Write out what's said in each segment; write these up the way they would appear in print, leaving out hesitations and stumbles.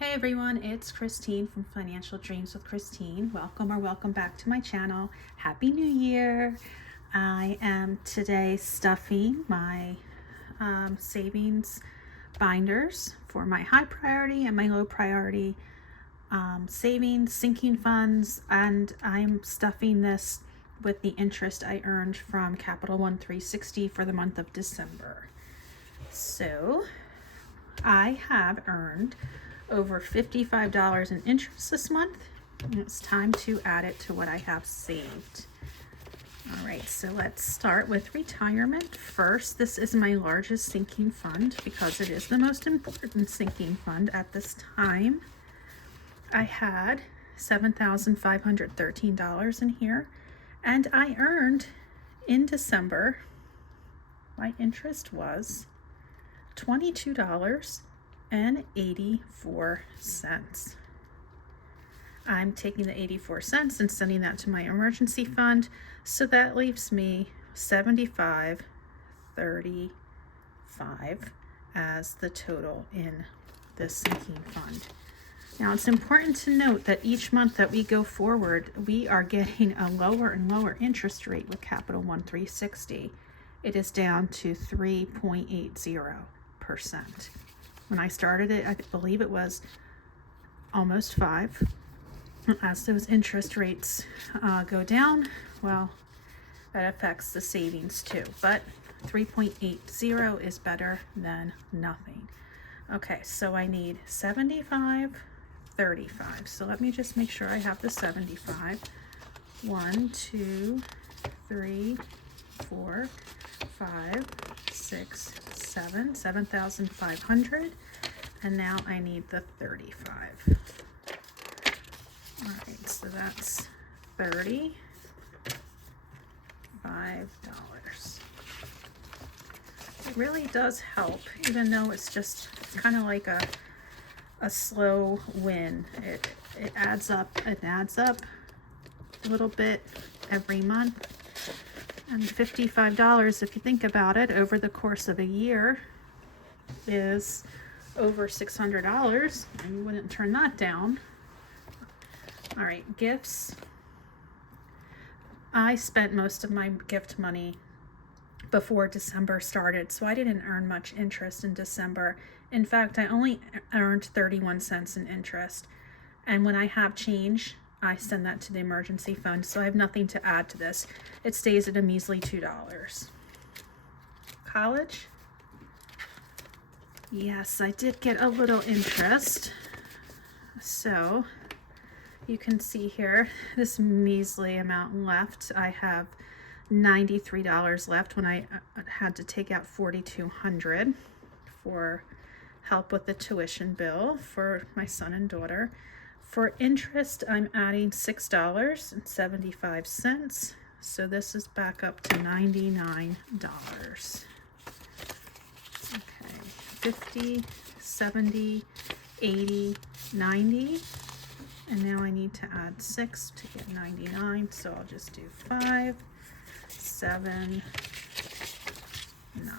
Hey everyone, it's Christine from Financial Dreams with Christine. Welcome back to my channel. Happy New Year. I am today stuffing my savings binders for my high priority and my low priority savings, sinking funds, and I'm stuffing this with the interest I earned from Capital One 360 for the month of December. So I have earned over $55 in interest this month, and it's time to add it to what I have saved. All right, so let's start with retirement first. This is my largest sinking fund because it is the most important sinking fund at this time. I had $7,513 in here, and I earned in December, my interest was $22.84. I'm taking the 84 cents and sending that to my emergency fund, so that leaves me $75.35 as the total in this sinking fund. Now it's important to note that each month that we go forward, we are getting a lower and lower interest rate with Capital One 360. It is down to 3.80%. When I started it, I believe it was almost 5. As those interest rates go down, well, that affects the savings too. But 3.80 is better than nothing. Okay, so I need 75.35. So let me just make sure I have the 75. 1, 2, 3, 4, 5, 6, 7, 7,500, and now I need the 35. All right, so that's $35. It really does help, even though it's just kind of like a slow win. It adds up a little bit every month. And $55, if you think about it, over the course of a year is over $600, and you wouldn't turn that down. All right, gifts. I spent most of my gift money before December started, so I didn't earn much interest in December. In fact, I only earned 31 cents in interest. And when I have change, I send that to the emergency fund, so I have nothing to add to this. It stays at a measly $2. College. Yes, I did get a little interest. So you can see here, this measly amount left. I have $93 left when I had to take out $4,200 for help with the tuition bill for my son and daughter. For interest, I'm adding $6.75, so this is back up to $99. Okay, 50, 70, 80, 90, and now I need to add 6 to get 99, so I'll just do 5, 7, 9.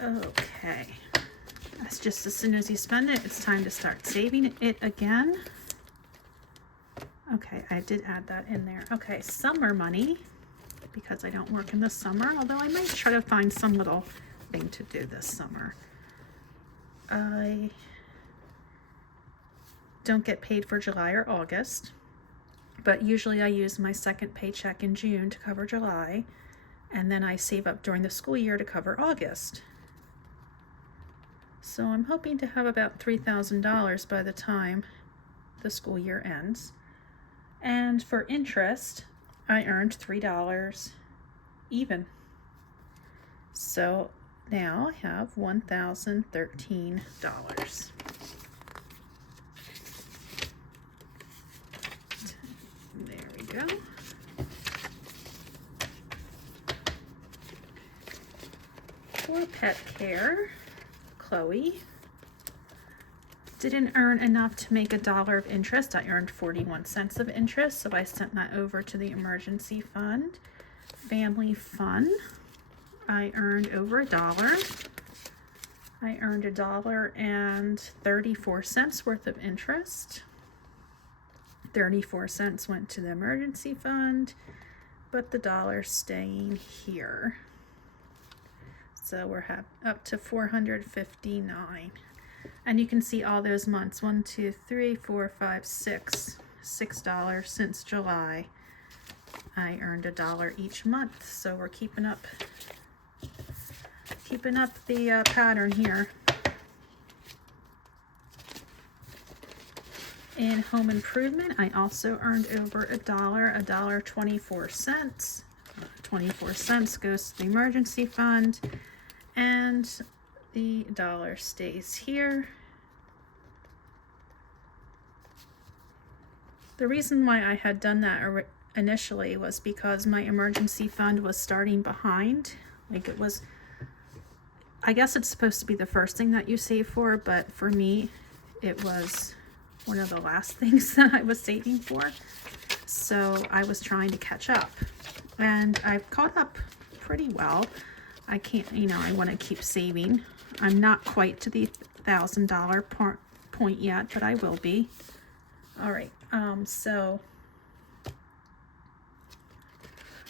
Okay. That's just as soon as you spend it, it's time to start saving it again. Okay, I did add that in there. Okay, summer money, because I don't work in the summer, although I might try to find some little thing to do this summer. I don't get paid for July or August, but usually I use my second paycheck in June to cover July, and then I save up during the school year to cover August. So I'm hoping to have about $3,000 by the time the school year ends. And for interest, I earned $3 even. So now I have $1,013. There we go. For pet care, Chloe didn't earn enough to make $1 of interest. I earned 41 cents of interest, so I sent that over to the emergency fund. Family fun, I earned over $1. I earned $1.34 worth of interest. 34 cents went to the emergency fund, but the dollar's staying here. So we're up to $459. And you can see all those months, 1, 2, 3, 4, 5, 6, $6 since July. I earned $1 each month, so we're keeping up the pattern here. In home improvement, I also earned over $1.24. 24 cents goes to the emergency fund, and the dollar stays here. The reason why I had done that initially was because my emergency fund was starting behind. Like, it was, I guess it's supposed to be the first thing that you save for, but for me, it was one of the last things that I was saving for. So I was trying to catch up, and I've caught up pretty well. I can't, I want to keep saving. I'm not quite to the $1,000 point yet, but I will be. All right,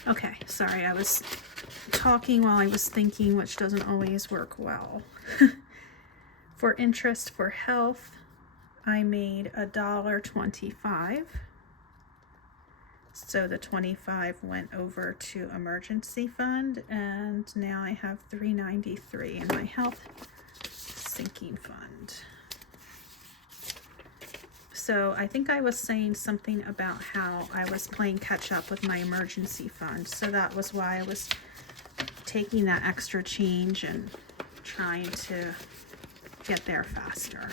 okay, sorry, I was talking while I was thinking, which doesn't always work well. For interest for health, I made $1.25. So the 25 went over to emergency fund, and now I have $3.93 in my health sinking fund. So I think I was saying something about how I was playing catch up with my emergency fund. So that was why I was taking that extra change and trying to get there faster.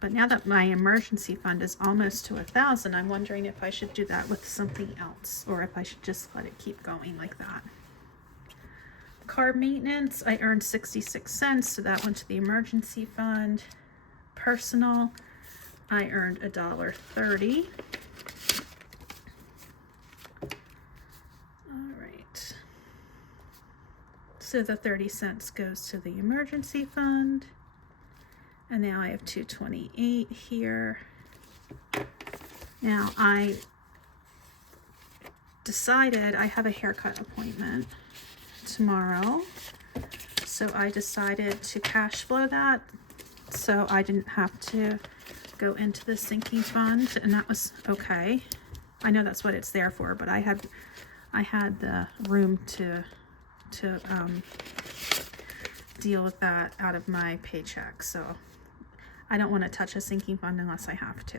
But now that my emergency fund is almost to 1,000, I'm wondering if I should do that with something else, or if I should just let it keep going like that. Car maintenance, I earned 66 cents, so that went to the emergency fund. Personal, I earned $1.30. All right. So the 30 cents goes to the emergency fund. And now I have $2.28 here. Now I decided I have a haircut appointment tomorrow. So I decided to cash flow that so I didn't have to go into the sinking fund, and that was okay. I know that's what it's there for, but I had the room to deal with that out of my paycheck, so I don't want to touch a sinking fund unless I have to.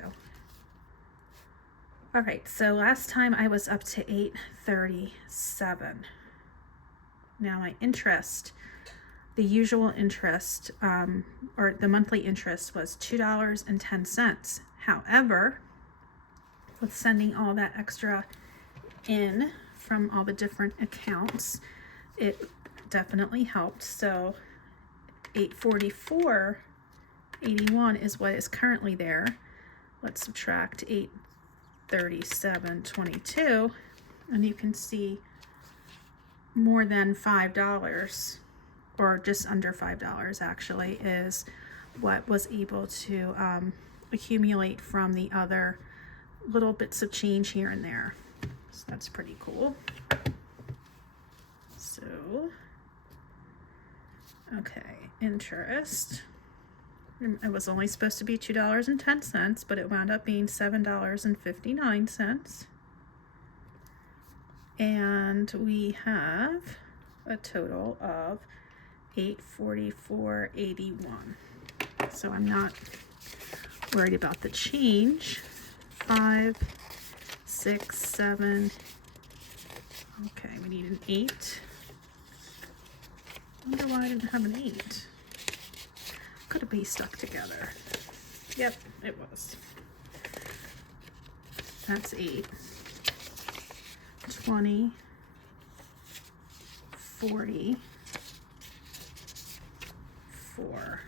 All right, so last time I was up to $8.37. Now my interest, the usual interest, or the monthly interest, was $2.10. However, with sending all that extra in from all the different accounts, it definitely helped. So $844.81 is what is currently there. Let's subtract $837.22, and you can see more than $5, or just under $5 actually, is what was able to accumulate from the other little bits of change here and there. So that's pretty cool. So, okay, interest. It was only supposed to be $2.10, but it wound up being $7.59. And we have a total of $844.81. So I'm not worried about the change. 5, 6, 7. Okay, we need an 8. I wonder why I didn't have an 8. Could it be stuck together? Yep, it was. That's 8. 20, 40, 4.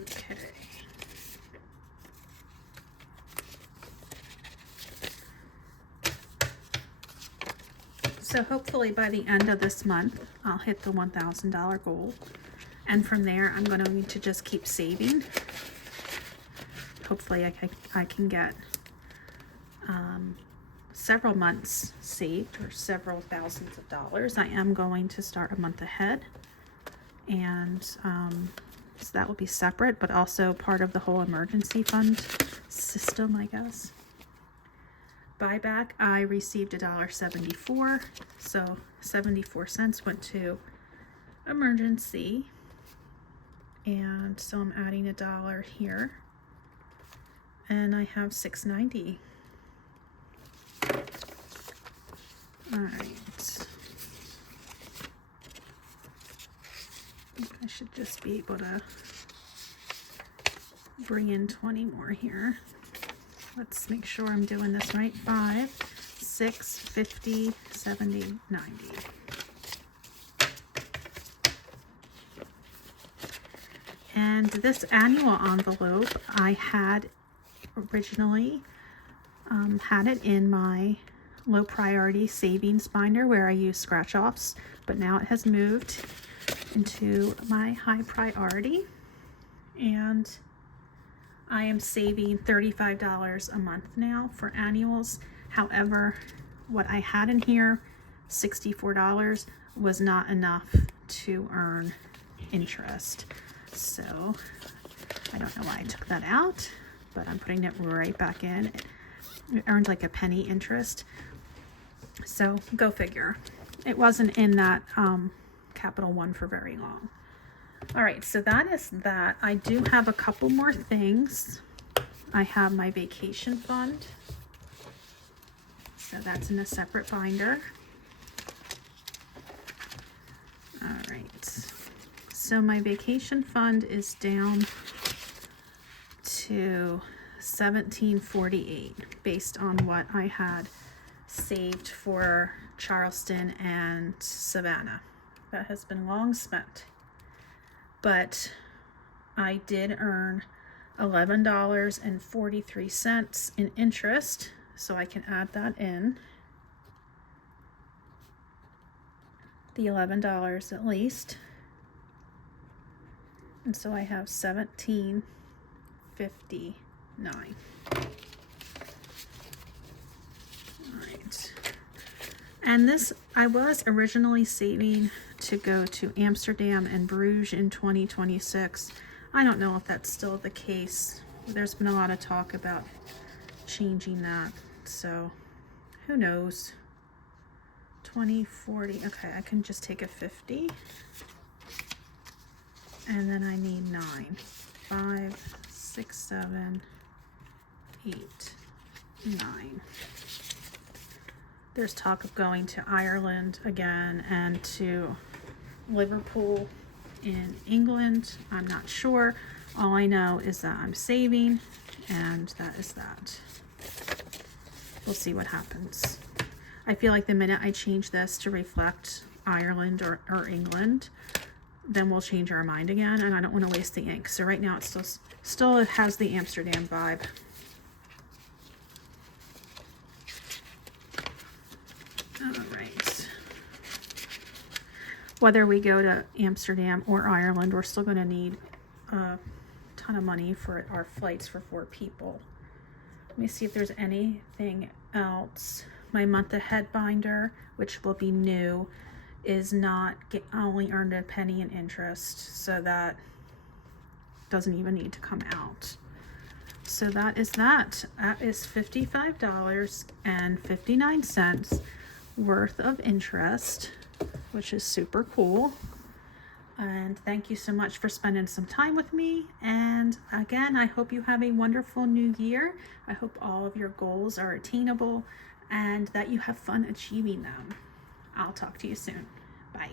Okay. So hopefully by the end of this month, I'll hit the $1,000 goal. And from there, I'm going to need to just keep saving. Hopefully I can get several months saved, or several thousands of dollars. I am going to start a month ahead. And so that will be separate, but also part of the whole emergency fund system, I guess. Buyback, I received $1.74, so 74 cents went to emergency, and so I'm adding $1 here, and I have $6.90. All right, I should just be able to bring in 20 more here. Let's make sure I'm doing this right. 5, 6, 50, 70, 90. And this annual envelope, I had originally had it in my low priority savings binder where I use scratch offs, but now it has moved into my high priority, and I am saving $35 a month now for annuals. However, what I had in here, $64, was not enough to earn interest. So I don't know why I took that out, but I'm putting it right back in. It earned like a penny interest. So go figure. It wasn't in that Capital One for very long. All right, so that is that. I do have a couple more things. I have my vacation fund. So that's in a separate binder. All right. So my vacation fund is down to $17.48 based on what I had saved for Charleston and Savannah. That has been long spent. But I did earn $11.43 in interest, so I can add that in. The $11 at least. And so I have $17.59. Alright. And this, I was originally saving to go to Amsterdam and Bruges in 2026. I don't know if that's still the case. There's been a lot of talk about changing that, so who knows. 2040. Okay, I can just take a 50, and then I need 9. 5, 6, 7, 8, 9. There's talk of going to Ireland again and to Liverpool in England. I'm not sure. All I know is that I'm saving, and that is that. We'll see what happens. I feel like the minute I change this to reflect Ireland or England, then we'll change our mind again, and I don't want to waste the ink. So right now it still has the Amsterdam vibe. All right. Whether we go to Amsterdam or Ireland, we're still going to need a ton of money for our flights for 4 people. Let me see if there's anything else. My month ahead binder, which will be new, is not only earned a penny in interest, so that doesn't even need to come out. So that is that. That is $55.59 worth of interest, which is super cool. And thank you so much for spending some time with me. And again, I hope you have a wonderful new year. I hope all of your goals are attainable and that you have fun achieving them. I'll talk to you soon. Bye.